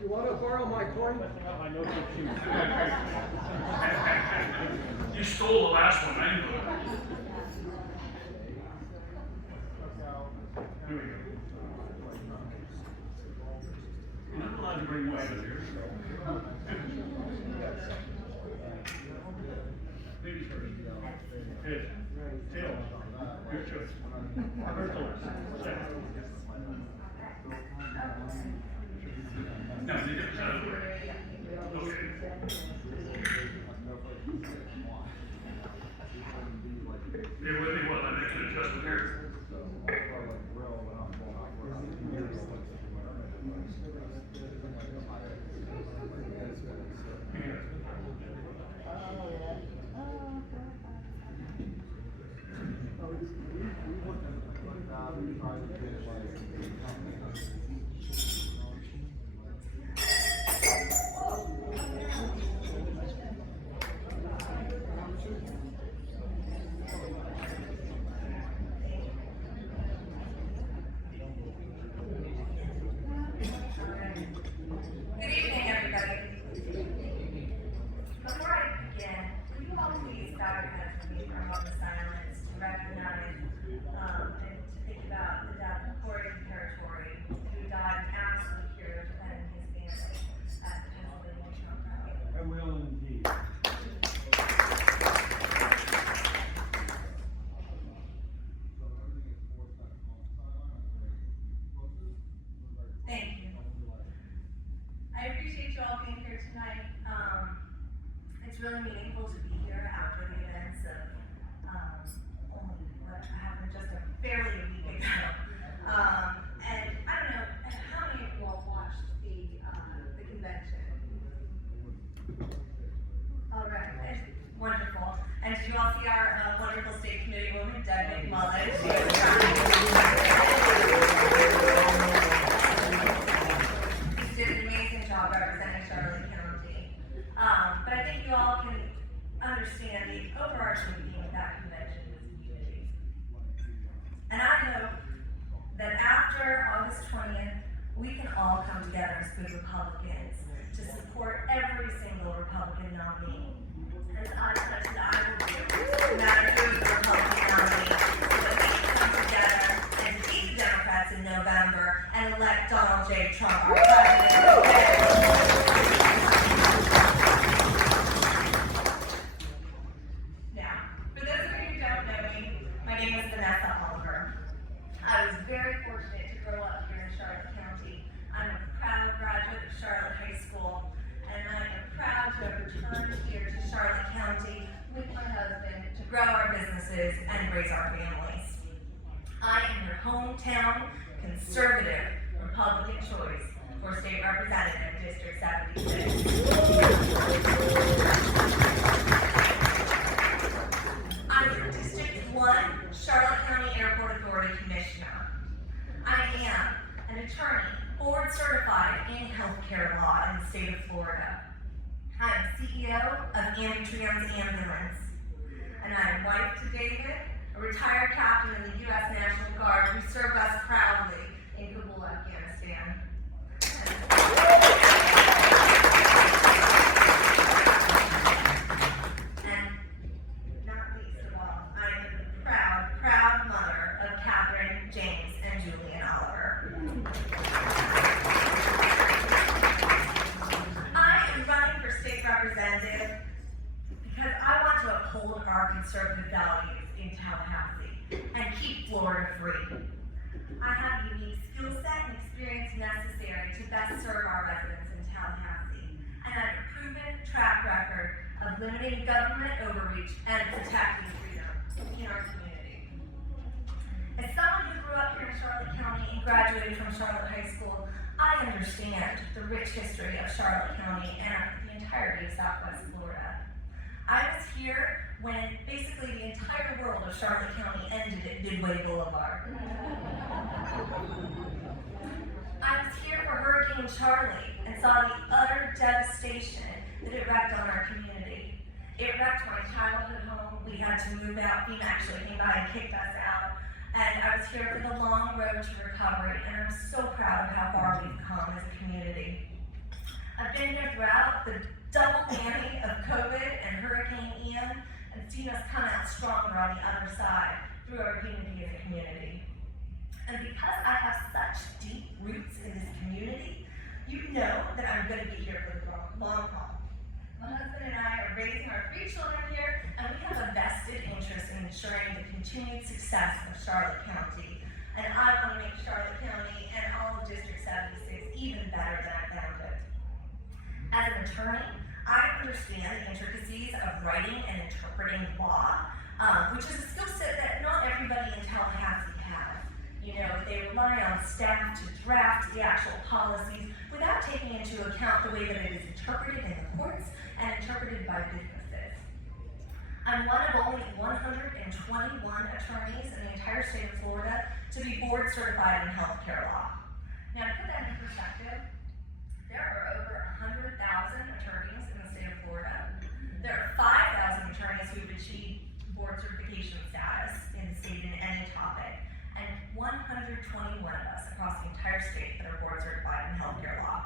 You want to borrow my coin? You stole the last one, I knew it. Here we go. You're not allowed to bring wine up here. Ladies first. Head. Tail. Your choice. First or second. No, they get this out of the way. Okay. Bear with me while I make an adjustment here. Good evening, everybody. Before I begin, will you all please bow your heads with me for a moment of silence to recognize and to think about the death of Corey Territory, who died in absolute fear of defending his family at the Pennsylvania Trump rally. I will indeed. Thank you. I appreciate you all being here tonight. It's really meaningful to be here after the events of only what happened just a barely a week ago. And I don't know, how many of you all watched the convention? All right, wonderful. And did you all see our wonderful state committee woman, Deb McMullen? She did an amazing job representing Charlotte County. But I think you all can understand the overarching theme of that convention was unity. And I hope that after August 20th, we can all come together as good Republicans to support every single Republican nominee. As I pledge that I will do, no matter who is the Republican nominee, so that we can come together and defeat the Democrats in November and elect Donald J. Trump, our president. Now, for those of you who don't know me, my name is Vanessa. I was very fortunate to grow up here in Charlotte County. I'm a proud graduate of Charlotte High School, and I am proud to have returned here to Charlotte County with my husband to grow our businesses and raise our families. I am your hometown conservative Republican choice for State Representative District 76. I'm your District 1 Charlotte County Airport Authority Commissioner. I am an attorney, board certified in healthcare law in the state of Florida. I am CEO of Ambitrans Ambulance, and I am wife to David, a retired captain in the U.S. National Guard who served us proudly in Kabul, Afghanistan. And not least of all, I am the proud mother of Catherine, James, and Julian Oliver. I am running for state representative because I want to uphold our conservative values in Tallahassee and keep Florida free. I have the unique skill set and experience necessary to best serve our residents in Tallahassee, and I have a proven track record of limiting government overreach and protecting freedom in our community. As someone who grew up here in Charlotte County and graduated from Charlotte High School, I understand the rich history of Charlotte County and the entirety of Southwest Florida. I was here when basically the entire world of Charlotte County ended at Midway Boulevard. I was here for Hurricane Charlie and saw the utter devastation that it wreaked on our community. It wrecked my childhood home. We had to move out. FEMA actually came by and kicked us out. And I was here for the long road to recovery, and I'm so proud of how far we've come as a community. I've been here throughout the double whammy of COVID and Hurricane Ian, and seen us come out stronger on the other side through our unity as a community. And because I have such deep roots in this community, you know that I'm going to be here for the long haul. My husband and I are raising our 3 children here, and we have a vested interest in ensuring the continued success of Charlotte County. And I want to make Charlotte County and all of District 76 even better than I found it. As an attorney, I understand the intricacies of writing and interpreting law, which is a skill set that not everybody in Tallahassee has. You know, they rely on staff to draft the actual policies without taking into account the way that it is interpreted in the courts and interpreted by businesses. I'm one of only 121 attorneys in the entire state of Florida to be board certified in healthcare law. Now, to put that in perspective, there are over 100,000 attorneys in the state of Florida. There are 5,000 attorneys who have achieved board certification status in the state in any topic, and 121 of us across the entire state that are board certified in healthcare law.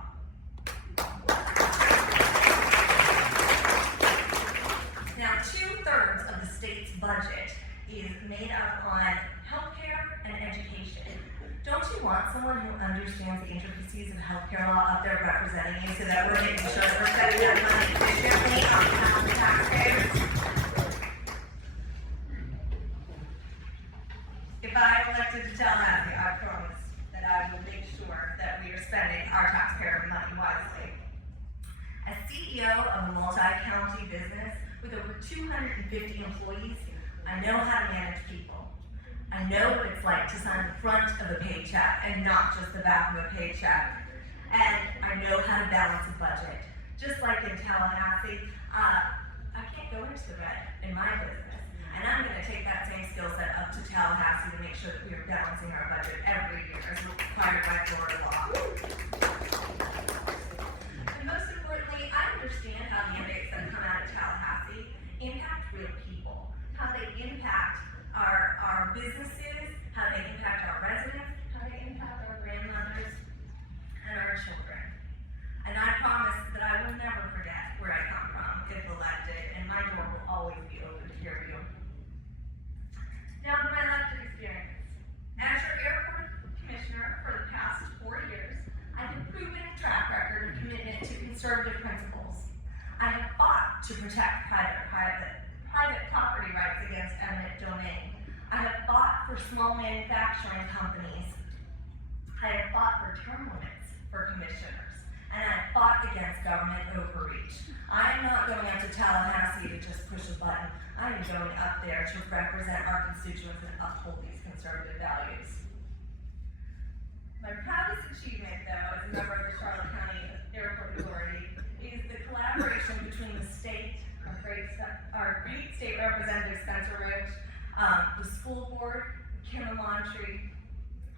Now, 2/3 of the state's budget is made up on healthcare and education. Don't you want someone who understands the intricacies of healthcare law up there representing you so that we're making sure that we're spending that money efficiently on behalf of the taxpayers? If I am elected to Tallahassee, I promise that I will make sure that we are spending our taxpayer money wisely. As CEO of a multi-county business with over 250 employees, I know how to manage people. I know what it's like to sign the front of a paycheck and not just the back of a paycheck. And I know how to balance a budget. Just like in Tallahassee, I can't go into the red in my business. And I'm going to take that same skill set up to Tallahassee to make sure that we are balancing our budget every year as required by Florida law. And most importantly, I understand how mandates that come out of Tallahassee impact real people, how they impact our businesses, how they impact our residents, how they impact our grandmothers and our children. And I promise that I will never forget where I come from if elected, and my door will always be open to hear you. Now, my elected experience. As your airport commissioner for the past 4 years, I have a proven track record of commitment to conservative principles. I have fought to protect private property rights against eminent domain. I have fought for small manufacturing companies. I have fought for term limits for commissioners. And I have fought against government overreach. I am not going up to Tallahassee to just push a button. I am going up there to represent our constituents and uphold these conservative values. My proudest achievement, though, as a member of the Charlotte County Airport Authority, is the collaboration between the state, our great state representative Spencer Rich, the school board, Kim Montry,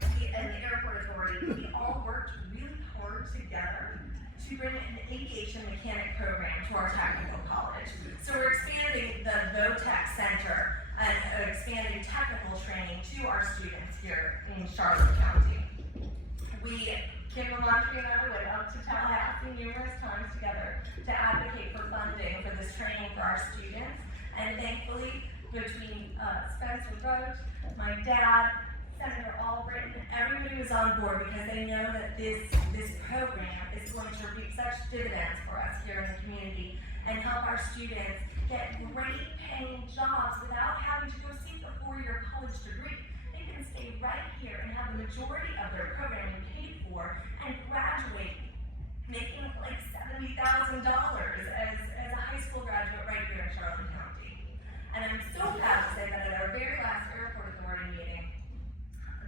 and the airport authority. We all worked really hard together to bring an aviation mechanic program to our technical college. So we're expanding the VOTEC Center and expanding technical training to our students here in Charlotte County. Kim Montry and I went up to Tallahassee numerous times together to advocate for funding for this training for our students. And thankfully, between Spencer Roach, my dad, Senator Albritton, everybody was on board because they know that this program is going to reap such dividends for us here in the community and help our students get great paying jobs without having to go seek a 4-year college degree. They can stay right here and have the majority of their programming paid for and graduate making like $70,000 as a high school graduate right here in Charlotte County. And I'm so proud to say that at our very last airport authority meeting,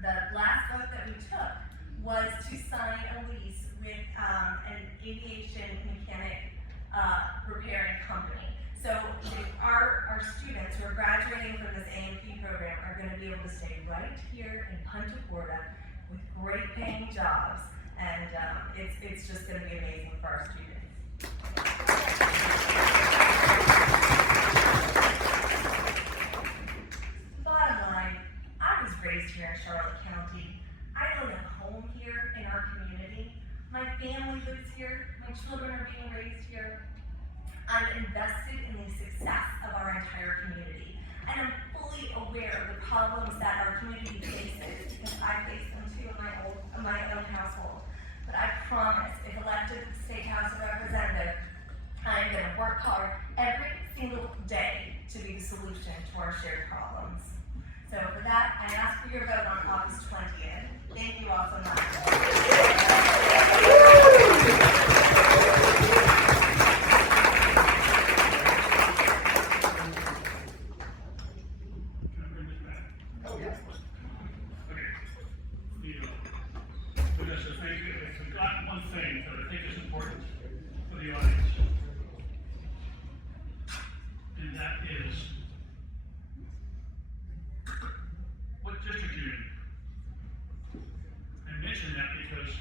the last vote that we took was to sign a lease with an aviation mechanic repairing company. So our students who are graduating from this A&P program are going to be able to stay right here in Punta Gorda with great paying jobs, and it's just going to be amazing for our students. Bottom line, I was raised here in Charlotte County. I own a home here in our community. My family lives here. My children are being raised here. I'm invested in the success of our entire community, and I'm fully aware of the problems that our community faces, because I face them too in my own household. But I promise, if elected to the State House of Representative, I'm going to work hard every single day to be the solution to our shared problems. So for that, I ask for your vote on August 20th. Thank you all so much. Vanessa, thank you. I forgot one thing that I think is important for the audience. And that is, what district you're in. I mention that because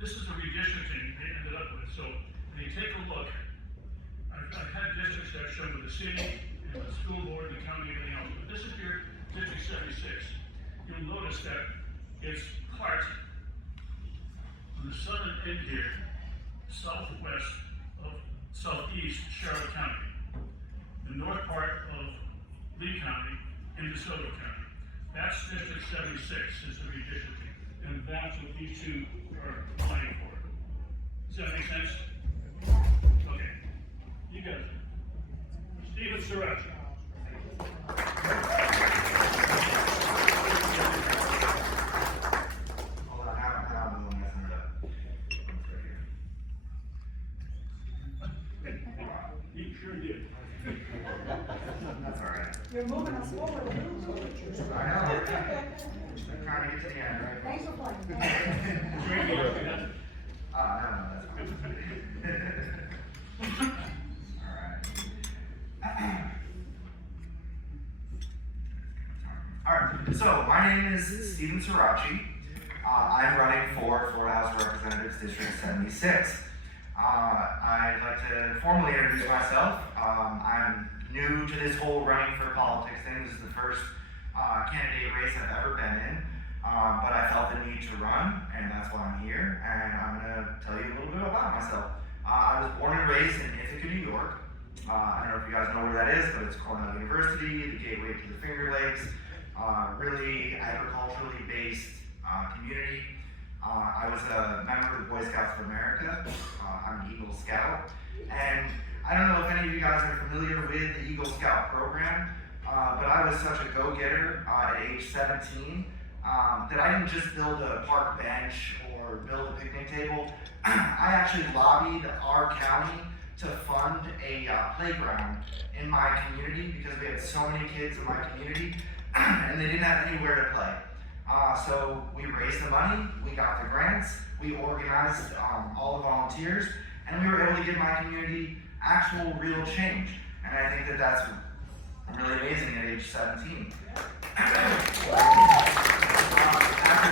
this is the redistricting they ended up with. So when you take a look, I've had districts that show with the city and the school board, the county, and everything else. But this is your District 76. You'll notice that it's part on the southern end here, southwest of southeast Charlotte County, the north part of Lee County and DeSoto County. That's District 76 is the redistricting, and that's what these two are applying for. Does that make sense? Okay. You guys. Stephen Ceracche. Hold on, how am I messing it up? You sure did. That's all right. You're moving us forward a little bit. I know. I'm trying to get to the end, right? Thanks for playing. Is there anything else we have? No, that's fine. All right. All right, so my name is Stephen Ceracche. I'm running for Florida House of Representatives District 76. I'd like to formally introduce myself. I'm new to this whole running for politics thing. This is the first candidate race I've ever been in, but I felt the need to run, and that's why I'm here, and I'm going to tell you a little bit about myself. I was born and raised in Ithaca, New York. I don't know if you guys know where that is, but it's Cornell University, the gateway to the Finger Lakes, really agriculturally based community. I was a member of the Boy Scouts of America. I'm an Eagle Scout. And I don't know if any of you guys are familiar with the Eagle Scout program, but I was such a go-getter at age 17 that I didn't just build a park bench or build a picnic table. I actually lobbied our county to fund a playground in my community because we had so many kids in my community and they didn't have anywhere to play. So we raised the money, we got the grants, we organized all the volunteers, and we were able to give my community actual real change. And I think that that's really amazing at age 17. After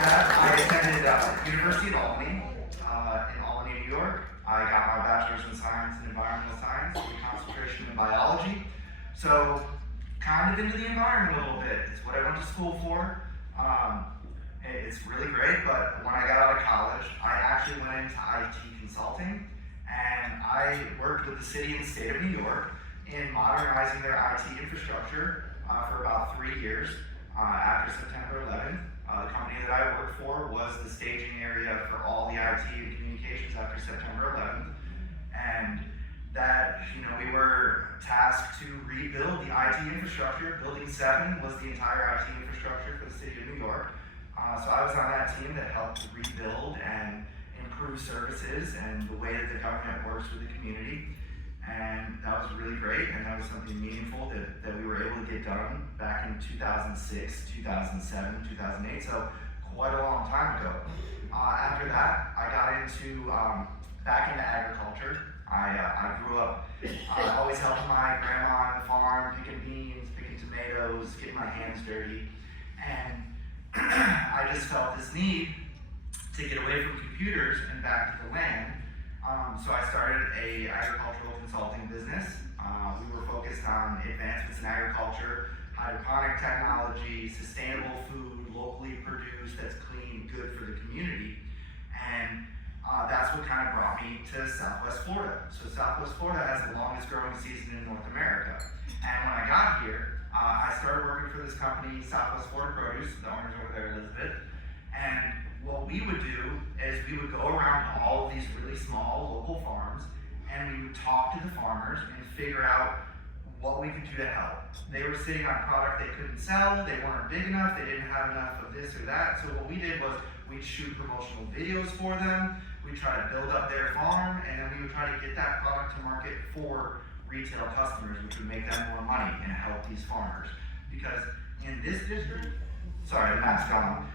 that, I attended University of Albany in Albany, New York. I got my bachelor's in science and environmental science with a concentration in biology. So kind of into the environment a little bit. It's what I went to school for. It's really great, but when I got out of college, I actually went into IT consulting, and I worked with the city and state of New York in modernizing their IT infrastructure for about 3 years after September 11th. The company that I worked for was the staging area for all the IT and communications after September 11th, and that, we were tasked to rebuild the IT infrastructure. Building 7 was the entire IT infrastructure for the city of New York. So I was on that team that helped rebuild and improve services and the way that the government works with the community. And that was really great, and that was something meaningful that we were able to get done back in 2006, 2007, 2008, so quite a long time ago. After that, I got into back into agriculture. I grew up always helping my grandma on the farm, picking beans, picking tomatoes, getting my hands dirty, and I just felt this need to get away from computers and back to the land. So I started a agricultural consulting business. We were focused on advancements in agriculture, hydroponic technology, sustainable food, locally produced, that's clean, good for the community. And that's what kind of brought me to Southwest Florida. So Southwest Florida has the longest growing season in North America. And when I got here, I started working for this company, Southwest Florida Produce, the owner's over there, Elizabeth. And what we would do is we would go around to all of these really small local farms, and we would talk to the farmers and figure out what we could do to help. They were sitting on product they couldn't sell, they weren't big enough, they didn't have enough of this or that. So what we did was we'd shoot promotional videos for them, we'd try to build up their farm, and then we would try to get that product to market for retail customers, which would make them more money and help these farmers. Because in this district, sorry, the map's gone.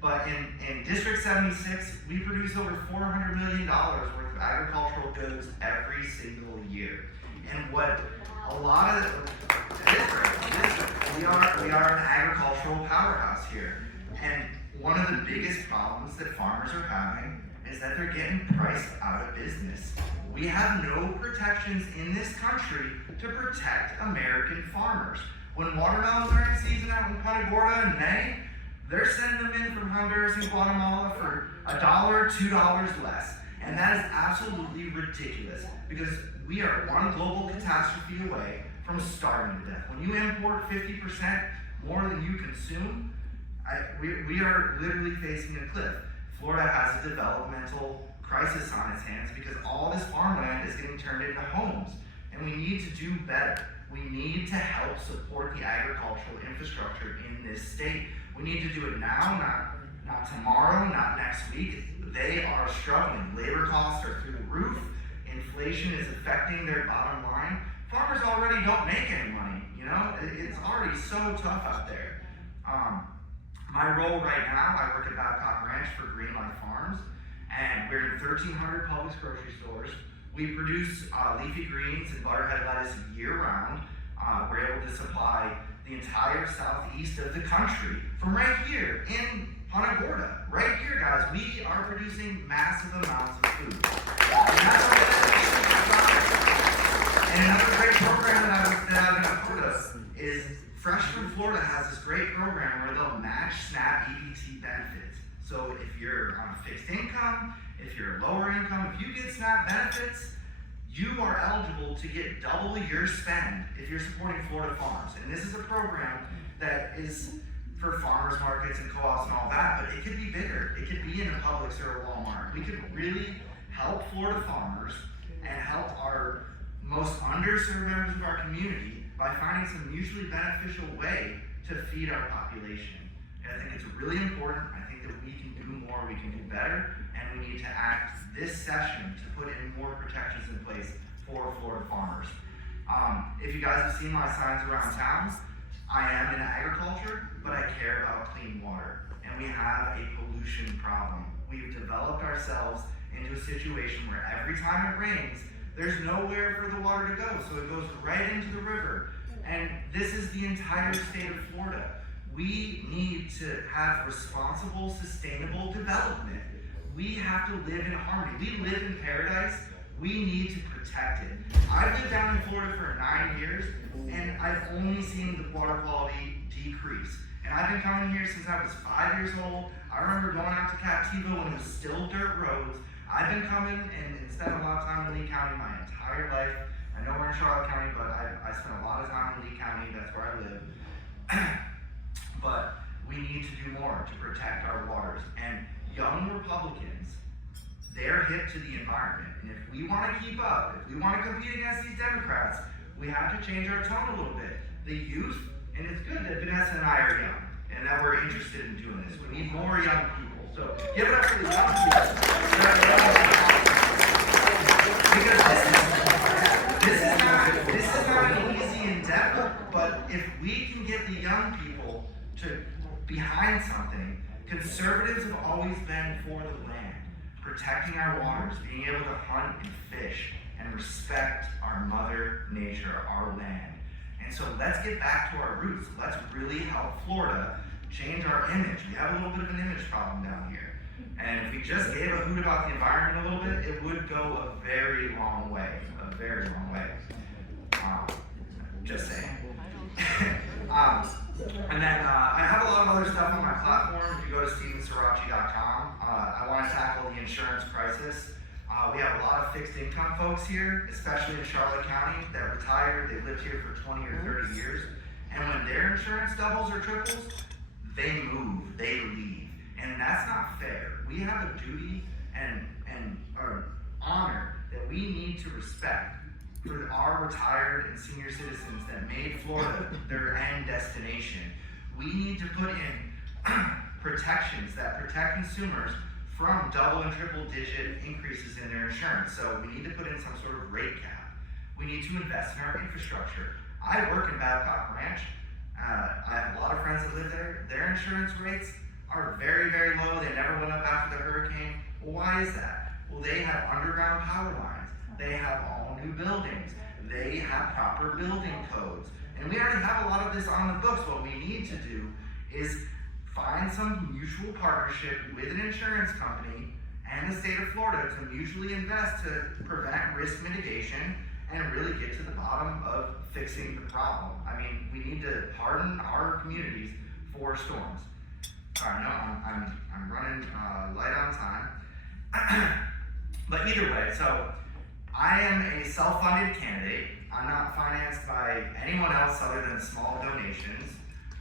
But in District 76, we produce over $400 million worth of agricultural goods every single year. And what a lot of we are an agricultural powerhouse here. And one of the biggest problems that farmers are having is that they're getting priced out of business. We have no protections in this country to protect American farmers. When watermelons are in season out in Punta Gorda in May, they're sending them in from Honduras and Guatemala for $1, $2 less. And that is absolutely ridiculous because we are one global catastrophe away from starving to death. When you import 50% more than you consume, we are literally facing a cliff. Florida has a developmental crisis on its hands because all this farmland is getting turned into homes. And we need to do better. We need to help support the agricultural infrastructure in this state. We need to do it now, not tomorrow, not next week. They are struggling. Labor costs are through the roof. Inflation is affecting their bottom line. Farmers already don't make any money, you know? It's already so tough out there. My role right now, I work at Babcock Ranch for Green Life Farms, and we're in 1,300 Publix grocery stores. We produce leafy greens and butterhead lettuce year-round. We're able to supply the entire southeast of the country from right here in Punta Gorda. Right here, guys, we are producing massive amounts of food. And another great program that I've been a part of is Fresh from Florida has this great program where they'll match SNAP EBT benefits. So if you're on a fixed income, if you're lower income, if you get SNAP benefits, you are eligible to get double your spend if you're supporting Florida farms. And this is a program that is for farmers markets and co-ops and all that, but it could be bigger. It could be in a Publix or a Walmart. We could really help Florida farmers and help our most underserved members of our community by finding some mutually beneficial way to feed our population. And I think it's really important. I think that we can do more, we can do better, and we need to act this session to put in more protections in place for Florida farmers. If you guys have seen my signs around town, I am in agriculture, but I care about clean water. And we have a pollution problem. We've developed ourselves into a situation where every time it rains, there's nowhere for the water to go, so it goes right into the river. And this is the entire state of Florida. We need to have responsible, sustainable development. We have to live in harmony. We live in paradise. We need to protect it. I've lived down in Florida for 9 years, and I've only seen the water quality decrease. And I've been coming here since I was 5 years old. I remember going out to Captiva when it was still dirt roads. I've been coming and spent a lot of time in Lee County my entire life. I know we're in Charlotte County, but I spent a lot of time in Lee County. That's where I live. But we need to do more to protect our waters. And young Republicans, they're hip to the environment. And if we want to keep up, if we want to compete against these Democrats, we have to change our tone a little bit. The youth, and it's good that Vanessa and I are young, and that we're interested in doing this. We need more young people. So give it up for the young people. Because this is not an easy endeavor, but if we can get the young people to behind something, conservatives have always been for the land, protecting our waters, being able to hunt and fish, and respect our mother nature, our land. And so let's get back to our roots. Let's really help Florida change our image. We have a little bit of an image problem down here. And if we just gave a hoot about the environment a little bit, it would go a very long way. A very long way. Just saying. And then I have a lot of other stuff on my platform. If you go to StephenCeracche.com, I want to tackle the insurance crisis. We have a lot of fixed income folks here, especially in Charlotte County, that retired, they've lived here for 20 or 30 years, and when their insurance doubles or triples, they move, they leave, and that's not fair. We have a duty and or honor that we need to respect for our retired and senior citizens that made Florida their end destination. We need to put in protections that protect consumers from double and triple digit increases in their insurance. So we need to put in some sort of rate cap. We need to invest in our infrastructure. I work in Babcock Ranch. I have a lot of friends that live there. Their insurance rates are very, very low. They never went up after the hurricane. Well, why is that? Well, they have underground power lines. They have all new buildings. They have proper building codes. And we already have a lot of this on the books. What we need to do is find some mutual partnership with an insurance company and the state of Florida to mutually invest to prevent risk mitigation and really get to the bottom of fixing the problem. I mean, we need to harden our communities for storms. All right, no, I'm running light on time. But either way, so I am a self-funded candidate. I'm not financed by anyone else other than small donations.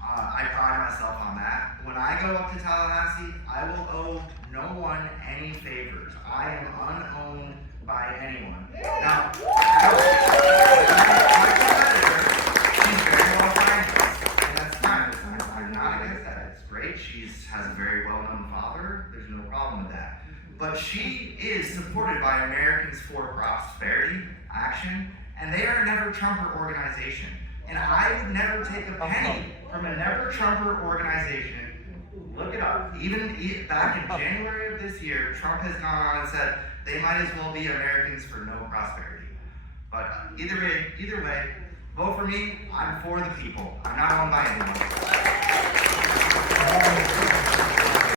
I pride myself on that. When I go up to Tallahassee, I will owe no one any favors. I am unowned by anyone. Now, my competitor, she's very well financed, and that's fine. I'm not against that. It's great. She has a very well-known father. There's no problem with that. But she is supported by Americans for Prosperity Action, and they are a never-Trumper organization. And I would never take a penny from a never-Trumper organization. Look it up. Even back in January of this year, Trump has gone on and said they might as well be Americans for no prosperity. But either way, vote for me. I'm for the people. I'm not owned by anyone.